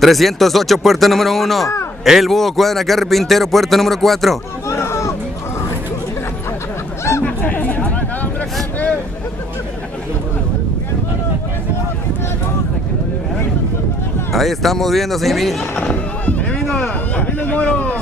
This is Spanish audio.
308, puerta número 1. El Búho Cuadra Carpintero, puerta número 4. Ahí estamos viendo, señor. Ahí vino el Moro.